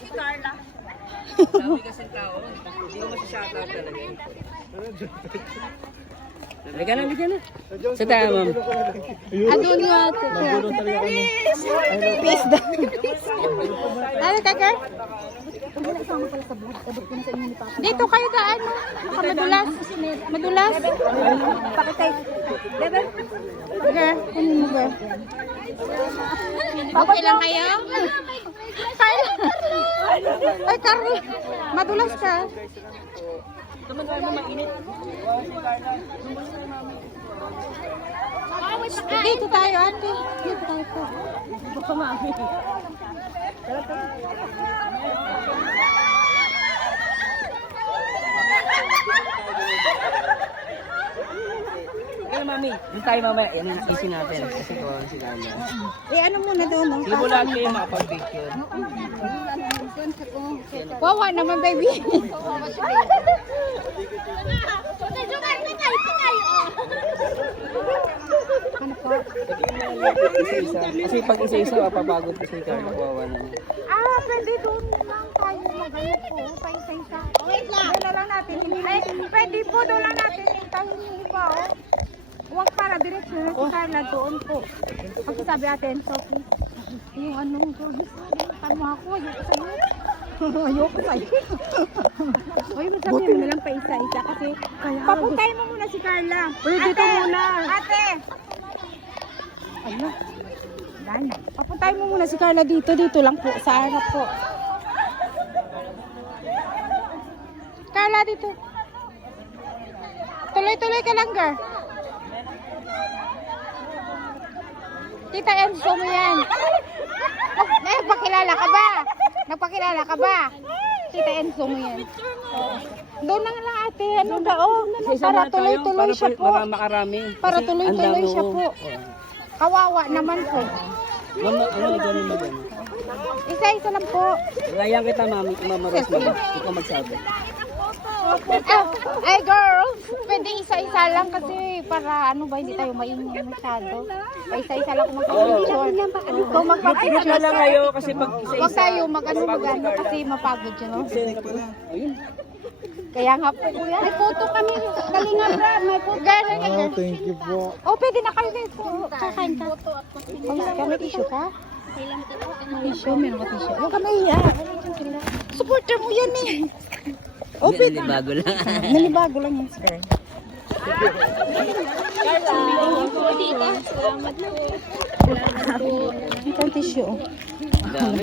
si Carla. Sabi kasi tao, hindi ko masya-shoutout talaga. Halika na. Sa tayo, ma'am. Adun nga. Peace daw. Ano, kaka? Dito kayo daan. Baka madulas. Madulas. Pakitay. Bebe. Bebe. Ano mo ba? Okay lang kayo? Kaya. Ay, Carl. Madulas ka. Naman tayo mainit. Dito tayo, ate. Dito tayo po. Baka mami. Kaya mami, yung tayo mamaya, yan ang isin natin. Kasi kawalan si Carla. Ano muna doon, no? Hindi mo lahat kayo makapag-picture. Wawa naman, baby. Ano po? Isa-isa. Kasi pag isa-isa, mapapagod ko si Carla. Kawawa naman. Pwede doon lang tayo mag-ano po. Paisa-isa. Wait lang. Doon na lang natin. Pwede po, doon lang natin. Tayo yung iba, oh. Huwag para diretso na si Carla doon po. Kasi sabi atin, Sophie, yung ano, tama ako, ayoko sa'yo. Ayoko sa'yo. Uy, masabi mo lang pa isa-isa kasi papuntayin mo muna si Carla. Uy, dito muna. Ate! Ano? Dahil. Papuntayin mo muna si Carla dito. Dito lang po. Sa harap po. Carla, dito. Tuloy-tuloy ka lang, girl. Tita Enzo mo yan. Nagpakilala ka ba? Nagpakilala ka ba? Tita Enzo mo yan. Doon na lang ate. Ano daw? Para tuloy-tuloy siya po. Para makarami. Para tuloy-tuloy siya po. Kawawa naman po. Mama, ano gano'n na gano'n? Isa-isa lang po. Layang kita, mami. Mamaros mo ba? Ikaw magsabi. Ay girl, pwede isa-isa lang kasi para ano ba hindi tayo maingay masyado. Isa-isa lang kung magpapicture. Kung magpapicture Picture lang kayo kasi pag isa-isa. Huwag tayo mag-ano kasi mapagod yun, no? Ayun. Kaya nga po, kuya. May photo kami. Dali nga, bra. May photo. Gano'n ka. Thank you po. Oh, pwede na kayo guys. Kakain ka. May tissue ka? Tissue, meron ka tissue. Huwag ka mahiya. Supporter mo yan eh. Oh, pwede. Bago lang. Nanibago lang yan, sir. Tita, salamat po. Dito ang tissue. Dami.